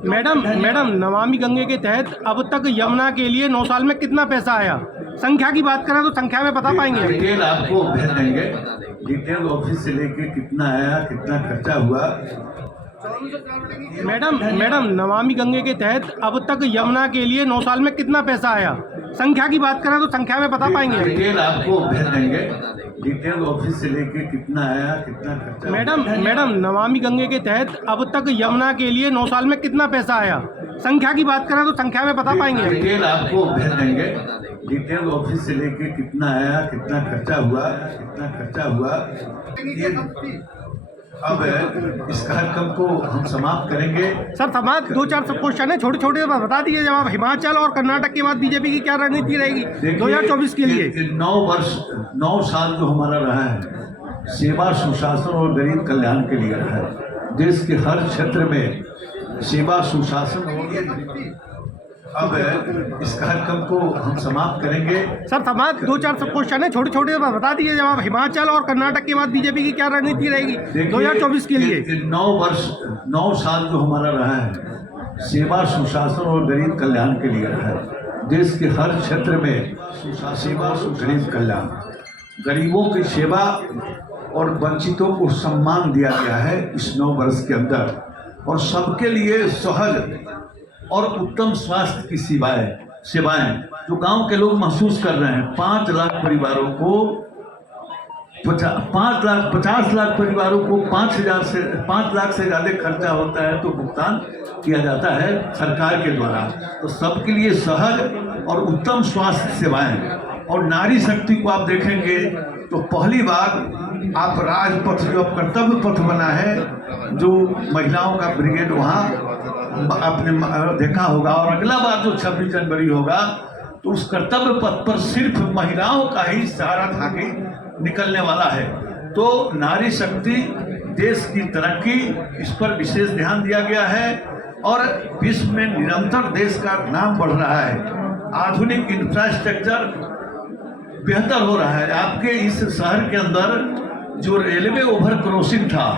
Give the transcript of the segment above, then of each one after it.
Madam Namami Gange के तहत अब तक यमुना के लिए 9 साल में कितना पैसा आया? संख्या की बात करें तो संख्या में बता पाएंगे? डिटेल आपको भेज देंगे। डिटेल ऑफिस से लेके कितना आया, कितना खर्चा हुआ। मैडम नमामि गंगे के तहत अब तक यमुना के लिए 9 साल में कितना पैसा आया? संख्या की बात करें तो संख्या में बता पाएंगे? डिटेल आपको भेज देंगे। डिटेल ऑफिस से लेके कितना आया, कितना खर्चा। मैडम नमामि गंगे के तहत अब तक यमुना के लिए 9 साल में कितना पैसा आया? संख्या की बात करें तो संख्या में बता पाएंगे? डिटेल आपको भेज देंगे। डिटेल ऑफिस से लेके कितना आया, कितना खर्चा हुआ, कितना खर्चा हुआ। अब इस कार्यक्रम को हम समाप्त करेंगे। सर समाप्त 2-4 सब क्वेश्चन है, छोटे छोटे बता दीजिए जवाब। हिमाचल और कर्नाटक के बाद बीजेपी की क्या रणनीति रहेगी 2024 के लिए? 9 साल जो हमारा रहा है, सेवा सुशासन और गरीब कल्याण के लिए रहा है। देश के हर क्षेत्र में सेवा सुशासन और अब इस कार्यक्रम को हम समाप्त करेंगे। सर समाप्त 2-4 सब क्वेश्चन है, छोटे छोटे बता दीजिए जवाब। हिमाचल और कर्नाटक के बाद बीजेपी की क्या रणनीति रहेगी 2024 के लिए? 9 साल जो हमारा रहा है, सेवा सुशासन और गरीब कल्याण के लिए रहा है। देश के हर क्षेत्र में सेवा गरीब कल्याण, गरीबों की सेवा और वंचितों को सम्मान दिया गया है इस 9 वर्ष के अंदर। और सबके लिए सहज और उत्तम स्वास्थ्य की सेवाएं जो गांव के लोग महसूस कर रहे हैं। 5 लाख परिवारों को 50 लाख परिवारों को 5 लाख से ज़्यादा खर्चा होता है तो भुगतान किया जाता है सरकार के द्वारा। तो सबके लिए सहज और उत्तम स्वास्थ्य सेवाएं। और नारी शक्ति को आप देखेंगे तो पहली बार आप राजपथ जो कर्तव्य पथ बना है, जो महिलाओं का ब्रिगेड वहाँ आपने देखा होगा। और अगला बार जो 26 जनवरी होगा तो उस कर्तव्य पथ पर सिर्फ महिलाओं का ही सहारा था कि निकलने वाला है। तो नारी शक्ति, देश की तरक्की, इस पर विशेष ध्यान दिया गया है। और विश्व में निरंतर देश का नाम बढ़ रहा है। आधुनिक इंफ्रास्ट्रक्चर बेहतर हो रहा है। आपके इस शहर के अंदर जो रेलवे ओवर क्रॉसिंग था,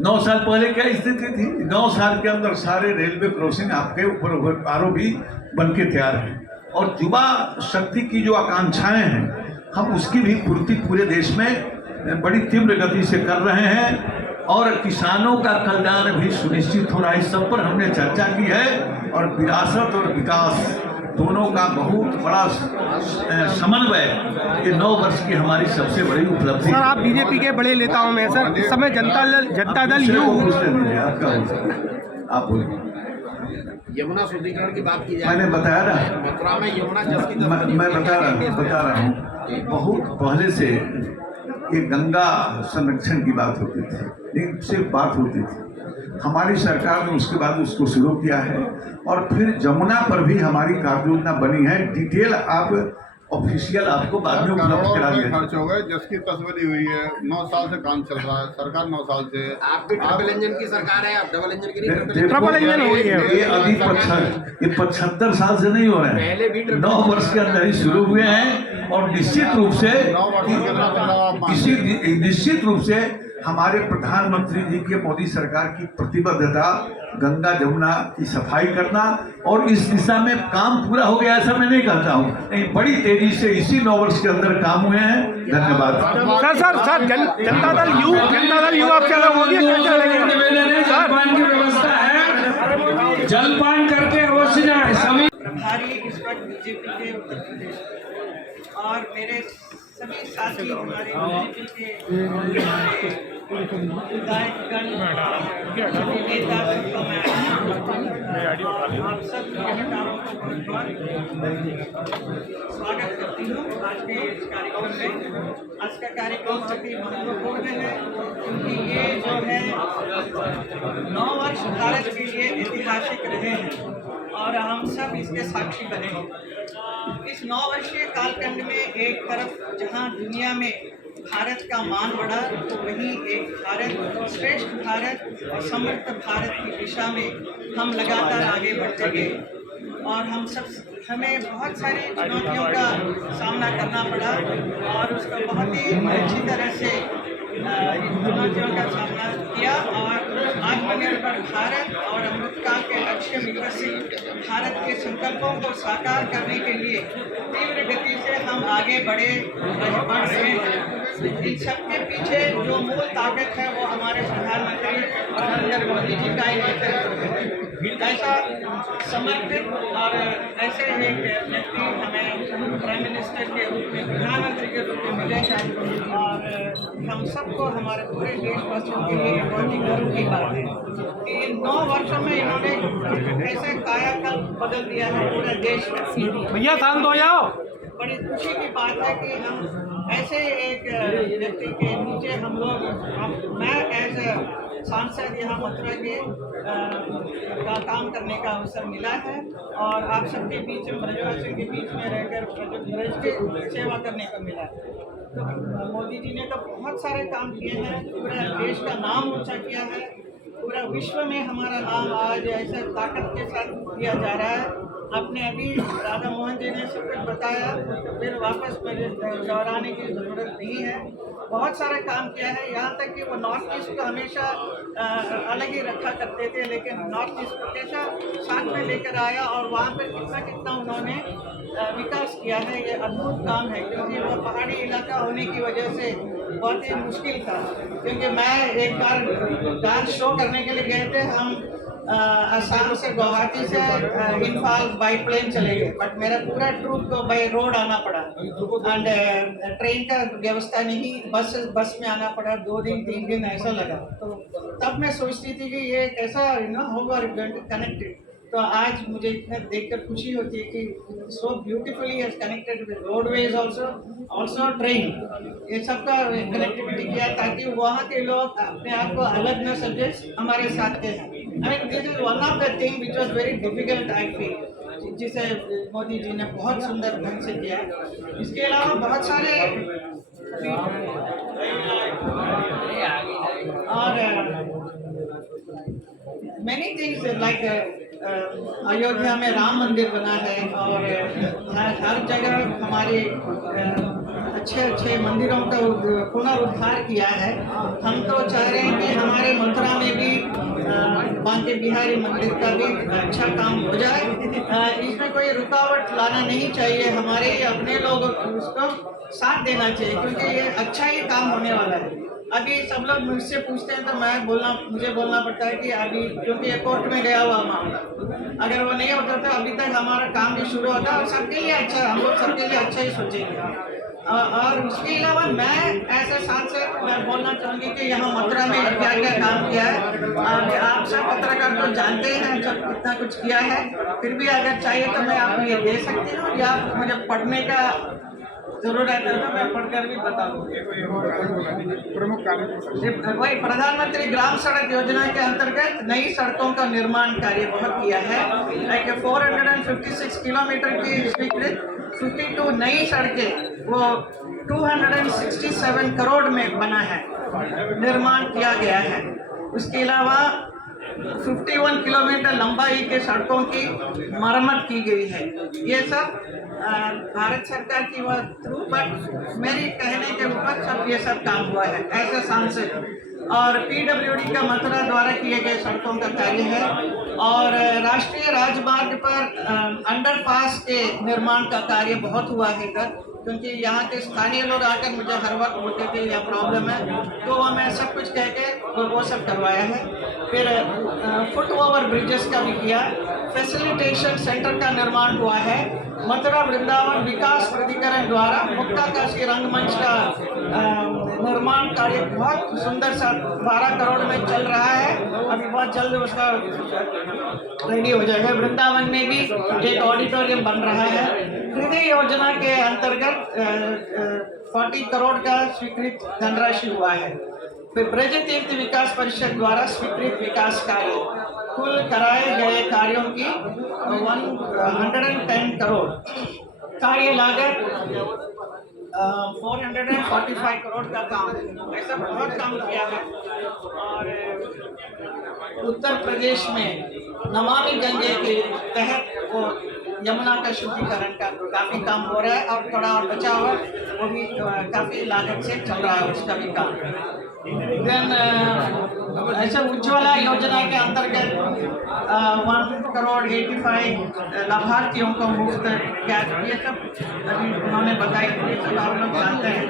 9 साल पहले क्या स्थिति थी? 9 साल के अंदर सारे रेलवे क्रॉसिंग आपके ऊपर आरोप भी बन के तैयार हैं। और युवा शक्ति की जो आकांक्षाएं हैं, हम उसकी भी पूर्ति पूरे देश में बड़ी तीव्र गति से कर रहे हैं। और किसानों का कल्याण भी सुनिश्चित हो रहा है। इस सब पर हमने चर्चा की है। और विरासत और विकास दोनों का बहुत बड़ा समन्वय ये 9 वर्ष की हमारी सबसे बड़ी उपलब्धि। सर आप बीजेपी के बड़े नेताओं में सर इस समय जनता दल यू आप बोलिए। यमुना शुद्धिकरण की बात की जाए, मैंने बताया ना, मथुरा में यमुना जल की मैं बता रहा हूँ। बहुत पहले से ये गंगा संरक्षण की बात होती थी, लेकिन सिर्फ बात होती थी। हमारी सरकार ने उसके बाद उसको शुरू किया है। और फिर जमुना पर भी हमारी कार्य योजना बनी है। डिटेल आप ऑफिशियल आपको बाद में उपलब्ध करा दिया। खर्च हो गए जिसकी तस्वीर हुई है। 9 साल से काम चल रहा है, सरकार 9 साल से। आपकी ट्रिपल इंजन की सरकार है, आप डबल इंजन की नहीं, ट्रिपल इंजन हो गई है। ये अभी 75 साल से नहीं हो रहे हैं, पहले भी 9 वर्ष के अंदर ही शुरू हुए हैं। और निश्चित रूप से हमारे प्रधानमंत्री जी की, मोदी सरकार की प्रतिबद्धता गंगा जमुना की सफाई करना। और इस दिशा में काम पूरा हो गया ऐसा मैं नहीं कहता हूँ, नहीं, बड़ी तेजी से इसी 9 वर्ष के अंदर काम हुए हैं। धन्यवाद। सर जनता दल यू आपके अलग हो गया, जलपान की व्यवस्था है, जलपान करके अवश्य जाए। सभी प्रभारी इस वक्त बीजेपी के उत्तर प्रदेश और मेरे सभी साथी हमारे बीजेपी के विधायकगण, सभी नेता, सबको मैं आप सब नेताओं को बहुत स्वागत करती हूँ आज के इस कार्यक्रम में। आज का कार्यक्रम बहुत ही महत्वपूर्ण है क्योंकि ये जो है 9 वर्ष भारत के लिए ऐतिहासिक रहे हैं और हम सब इसके साक्षी बने हैं। इस 9 वर्षीय कालखंड में एक तरफ जहां दुनिया में भारत का मान बढ़ा, तो वहीं एक भारत, श्रेष्ठ भारत, समृद्ध भारत की दिशा में हम लगातार आगे बढ़ते गए। और हमें बहुत सारी चुनौतियों का सामना करना पड़ा और उसको बहुत ही अच्छी तरह से इन चुनौतियों का सामना किया। और आत्मनिर्भर भारत और अमृतकाल के भारत के संकल्पों को साकार करने के लिए तीव्र गति से हम आगे बढ़ रहे हैं। इन सब के पीछे जो मूल ताकत है वो हमारे प्रधानमंत्री नरेंद्र मोदी जी का ही नेतृत्व है। ऐसा समर्पित और ऐसे एक व्यक्ति हमें प्राइम मिनिस्टर के रूप में, प्रधानमंत्री के रूप में मिले हैं और हम सबको, हमारे पूरे देशवासियों के लिए बहुत ही गर्व की बात है कि इन 9 वर्षों में इन्होंने ऐसे कायाकल्प बदल दिया है पूरे देश में। भैया शांत हो जाओ। बड़ी खुशी की बात है कि हम ऐसे एक व्यक्ति के नीचे हम लोग, मैं एज ए सांसद यहाँ मथुरा के का काम करने का अवसर मिला है और आप सबके बीच में, ब्रजवासियों के बीच में रहकर ब्रज की सेवा करने को मिला है। तो मोदी जी ने तो बहुत सारे काम किए हैं, पूरे देश का नाम ऊंचा किया है, पूरा विश्व में हमारा नाम आज ऐसे ताकत के साथ किया जा रहा है। आपने अभी राधा मोहन जी ने सब कुछ बताया, तो फिर वापस मेरे दोहराने की ज़रूरत नहीं है। बहुत सारे काम किया है, यहाँ तक कि वो नॉर्थ ईस्ट को हमेशा अलग ही रखा करते थे, लेकिन नॉर्थ ईस्ट को कैसा साथ में लेकर आया और वहाँ पर कितना कितना उन्होंने विकास किया है। ये अद्भुत काम है, क्योंकि वो पहाड़ी इलाका होने की वजह से बहुत ही मुश्किल था। क्योंकि मैं एक बार डांस शो करने के लिए गए थे, हम असम से, गुवाहाटी से इम्फाल बाई प्लेन चले गए, बट मेरा पूरा ट्रूप को बाई रोड आना पड़ा एंड ट्रेन का व्यवस्था नहीं, बस में आना पड़ा। 2 दिन 3 दिन ऐसा लगा। तो तब मैं सोचती थी कि ये कैसा how are going to connected. तो आज मुझे इतना देखकर खुशी होती है कि so beautifully has connected with roadways also train, ये सबका कनेक्टिविटी किया ताकि वहाँ के लोग अपने आप को अलग न समझे, हमारे साथ के हैं। I mean this is one of the thing which was very difficult I feel, जिसे मोदी जी ने बहुत सुंदर ढंग से किया। इसके अलावा बहुत सारे और many things like अयोध्या में राम मंदिर बना है और हर जगह हमारे अच्छे अच्छे मंदिरों का पुनरुद्धार किया है। हम तो चाह रहे हैं कि हमारे मथुरा में भी बांके बिहारी मंदिर का भी अच्छा काम हो जाए। इसमें कोई रुकावट लाना नहीं चाहिए, हमारे अपने लोग उसको साथ देना चाहिए, क्योंकि ये अच्छा ही काम होने वाला है। अभी सब लोग मुझसे पूछते हैं तो मुझे बोलना पड़ता है कि अभी, क्योंकि ये कोर्ट में गया हुआ मामला, अगर वो नहीं होता तो अभी तक हमारा काम भी शुरू होता और सबके लिए अच्छा, हम लोग सबके लिए अच्छा ही सोचेंगे। और उसके अलावा मैं ऐसे सांसद मैं बोलना चाहूँगी कि यहाँ मथुरा में क्या क्या काम किया है। आप सब पत्रकार तो जानते हैं सब कितना कुछ किया है, फिर भी अगर चाहिए तो मैं आपको ये दे सकती हूँ, या मुझे पढ़ने का जरूरत है तो मैं पढ़कर भी बता दूँगी। वही प्रधानमंत्री ग्राम सड़क योजना के अंतर्गत नई सड़कों का निर्माण कार्य बहुत किया है। लाइक 456 किलोमीटर की स्वीकृत 52 नई सड़कें वो 267 करोड़ में बना है, निर्माण किया गया है। उसके अलावा 51 किलोमीटर लंबाई के सड़कों की मरम्मत की गई है। ये सब भारत सरकार की थ्रू, बट मेरी कहने के ऊपर सब ये सब काम हुआ है ऐसे सांसद। और पीडब्ल्यूडी का मथुरा द्वारा किए गए सड़कों का कार्य है और राष्ट्रीय राजमार्ग पर अंडरपास के निर्माण का कार्य बहुत हुआ है इधर, क्योंकि यहाँ के स्थानीय लोग आकर मुझे हर वक्त बोलते थे यह प्रॉब्लम है, तो मैं सब कुछ कह के वो सब करवाया है। फिर फुट ओवर ब्रिजेस का भी किया, फैसिलिटेशन सेंटर का निर्माण हुआ है। मथुरा वृंदावन विकास प्राधिकरण द्वारा मुक्ता काशी रंगमंच का निर्माण कार्य बहुत सुंदर सा 12 करोड़ में चल रहा है, अभी बहुत जल्द उसका रेडी हो जाएगा। वृंदावन में भी एक ऑडिटोरियम बन रहा है। हृदय योजना के अंतर्गत 40 करोड़ का स्वीकृत धनराशि हुआ है। फिर ब्रज तीर्थ विकास परिषद द्वारा स्वीकृत विकास कार्य, कुल कराए गए कार्यों की 110 करोड़, कार्य लागत 445 करोड़ का काम, ऐसा बहुत काम किया है। और उत्तर प्रदेश में नमामि गंगे के तहत वो यमुना का शुद्धिकरण का काफ़ी काम हो रहा है और थोड़ा और बचा हुआ वो भी काफ़ी लागत से चल रहा है उसका भी काम। देन ऐसे उज्ज्वला योजना के अंतर्गत 1,85,00,000 लाभार्थियों को मुफ्त गैस, ये सब अभी उन्होंने बताई, ये सब आप लोग जानते हैं।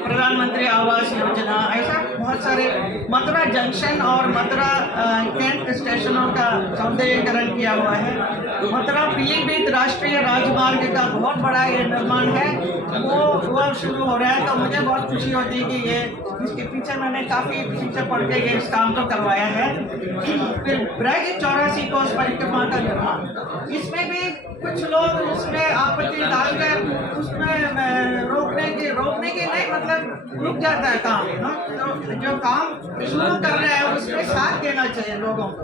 प्रधानमंत्री आवास योजना, ऐसा बहुत सारे मथुरा जंक्शन और मथुरा कैंट स्टेशनों का सौंदर्यीकरण किया हुआ है। मथुरा पीलीभीत राष्ट्रीय राजमार्ग का बहुत बड़ा ये निर्माण है, वो शुरू हो रहा है। तो मुझे बहुत खुशी होती है कि ये इसके पीछे मैंने काफ़ी पीछे पड़ के ये इस काम को करवाया है। फिर ब्रज 84 कोस परिक्रमा का निर्माण, इसमें भी कुछ लोग उसमें आपत्ति डालकर उसमें रोकने की नहीं, मतलब रुक जाता है काम ना। तो जो काम शुरू कर रहे हैं उसमें साथ देना चाहिए लोगों को।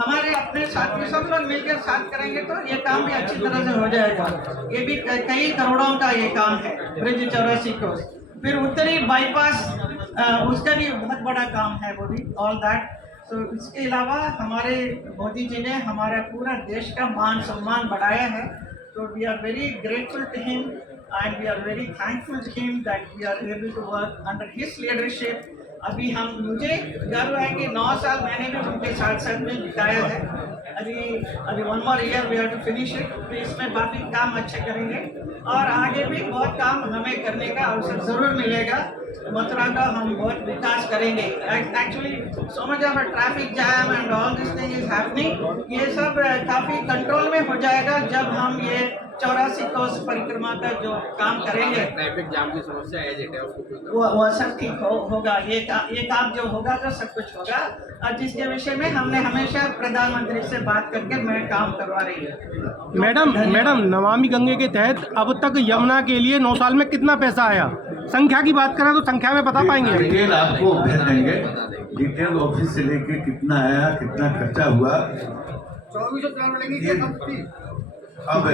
हमारे अपने साथी सब लोग मिलकर साथ करेंगे तो ये काम भी अच्छी तरह से हो जाएगा। ये भी कई करोड़ों का ये काम है, ब्रिज 84 कोस। फिर उत्तरी बाईपास, उसका भी बहुत बड़ा काम है वो भी, ऑल दैट। तो इसके अलावा हमारे मोदी जी ने हमारा पूरा देश का मान सम्मान बढ़ाया है। तो we are very grateful to him and we are very thankful to him that we are able to work under his leadership. अभी मुझे गर्व है कि 9 साल मैंने भी उनके साथ में बिताया है। अभी 1 more year we have to finish it। तो इसमें बाकी काम अच्छे करेंगे और आगे भी बहुत काम हमें करने का अवसर ज़रूर मिलेगा। मथुरा का हम बहुत विकास करेंगे। Actually so much of a traffic jam and all this thing is happening, ये सब काफ़ी कंट्रोल में हो जाएगा जब हम ये 84 कोस परिक्रमा का जो काम करेंगे। ट्रैफिक जाम की समस्या है जेट है उसको वो सब ठीक होगा। ये काम जो होगा तो सब कुछ होगा। और जिसके विषय में हमने हमेशा प्रधानमंत्री से बात करके मैं काम करवा रही हूँ। मैडम नमामि गंगे के तहत अब तक यमुना के लिए 9 साल में कितना पैसा आया? संख्या की बात करें तो संख्या में बता पाएंगे? डिटेल आपको भेज देंगे, डिटेल ऑफिस से लेके कितना आया, कितना खर्चा हुआ। 2400 करोड़ मिलेंगे। अब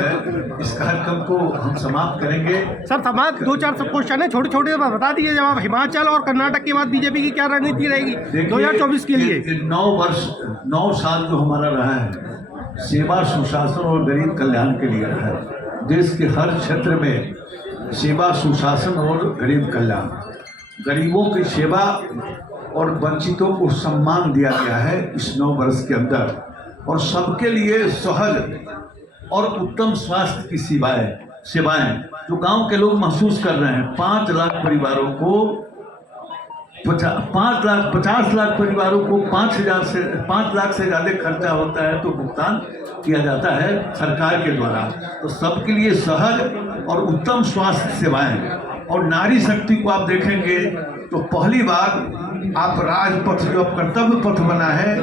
इस कार्यक्रम को हम समाप्त करेंगे। सर समाप्त 2-4 सब क्वेश्चन है, छोटे छोटे बता दीजिए जवाब। हिमाचल और कर्नाटक के बाद बीजेपी की क्या रणनीति रहेगी 2024 के लिए? 9 साल जो हमारा रहा है, सेवा सुशासन और गरीब कल्याण के लिए रहा है। देश के हर क्षेत्र में सेवा सुशासन और गरीब कल्याण, गरीबों की सेवा और वंचितों को सम्मान दिया गया है इस 9 वर्ष के अंदर। और सबके लिए सहज और उत्तम स्वास्थ्य की सेवाएं जो गांव के लोग महसूस कर रहे हैं। 5 लाख परिवारों को 50 लाख परिवारों को 5 लाख से ज़्यादा खर्चा होता है तो भुगतान किया जाता है सरकार के द्वारा। तो सबके लिए सहज और उत्तम स्वास्थ्य सेवाएं। और नारी शक्ति को आप देखेंगे तो पहली बार आप राजपथ जो कर्तव्य पथ बना है,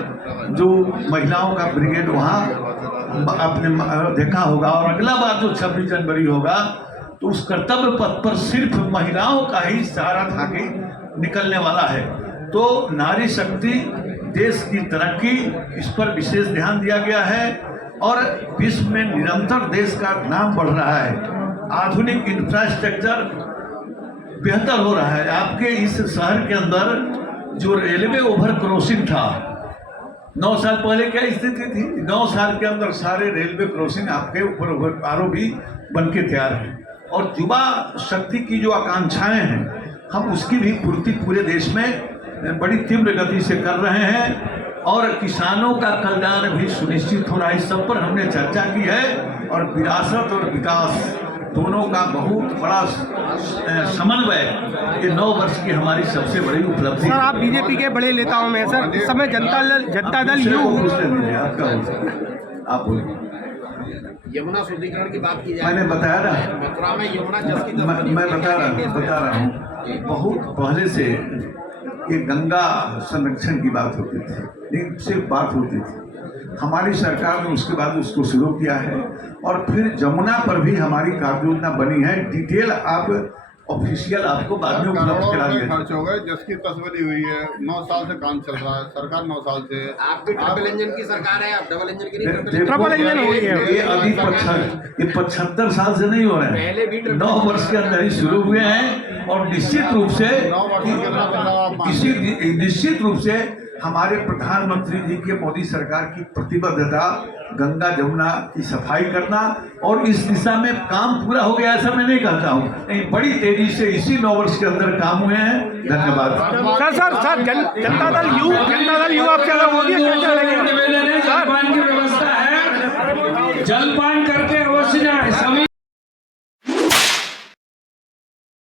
जो महिलाओं का ब्रिगेड वहाँ आपने देखा होगा। और अगला बार जो 26 जनवरी होगा तो उस कर्तव्य पथ पर सिर्फ महिलाओं का ही सहारा था कि निकलने वाला है। तो नारी शक्ति, देश की तरक्की, इस पर विशेष ध्यान दिया गया है। और विश्व में निरंतर देश का नाम बढ़ रहा है। आधुनिक इंफ्रास्ट्रक्चर बेहतर हो रहा है। आपके इस शहर के अंदर जो रेलवे ओवर क्रॉसिंग था, 9 साल पहले क्या स्थिति थी? 9 साल के अंदर सारे रेलवे क्रॉसिंग आपके ऊपर ओवर भी बन के तैयार हैं। और युवा शक्ति की जो आकांक्षाएं हैं, हम उसकी भी पूर्ति पूरे देश में बड़ी तीव्र गति से कर रहे हैं। और किसानों का कल्याण भी सुनिश्चित हो रहा है। इस सब पर हमने चर्चा की है। और विरासत और विकास दोनों का बहुत बड़ा समन्वय ये 9 वर्ष की हमारी सबसे बड़ी उपलब्धि। सर आप बीजेपी के बड़े नेताओं में सर इस समय जनता दल यू आप बोलिए। यमुना शुद्धिकरण की बात की जाए, मैंने बताया ना, मथुरा में यमुना जल की मैं बता रहा हूँ। बहुत पहले से ये गंगा संरक्षण की बात होती थी, लेकिन सिर्फ बात होती थी। हमारी सरकार ने उसके बाद उसको शुरू किया है। और फिर जमुना पर भी हमारी कार्य योजना बनी है। डिटेल आप ऑफिशियल आपको बाद में उपलब्ध करा देंगे। खर्च हो गए, जिसकी तस्वीर हुई है। 9 साल से काम चल रहा है, सरकार 9 साल से। आपकी ट्रिपल इंजन की सरकार है, आप डबल इंजन की नहीं। ट्रिपल इंजन हो गई है। ये अभी 75 साल से नहीं हो रहे हैं, 9 वर्ष के अंदर ही शुरू हुए हैं। और निश्चित रूप से हमारे प्रधानमंत्री जी की, मोदी सरकार की प्रतिबद्धता गंगा जमुना की सफाई करना, और इस दिशा में काम पूरा हो गया ऐसा मैं नहीं कहता हूँ, नहीं, बड़ी तेजी से इसी 9 वर्ष के अंदर काम हुए हैं। धन्यवाद। सर जनता दल युवा आपसे अलग हो गया, क्या चलेगा? निवेदन है, जलपान की व्यवस्था है, जलपान करके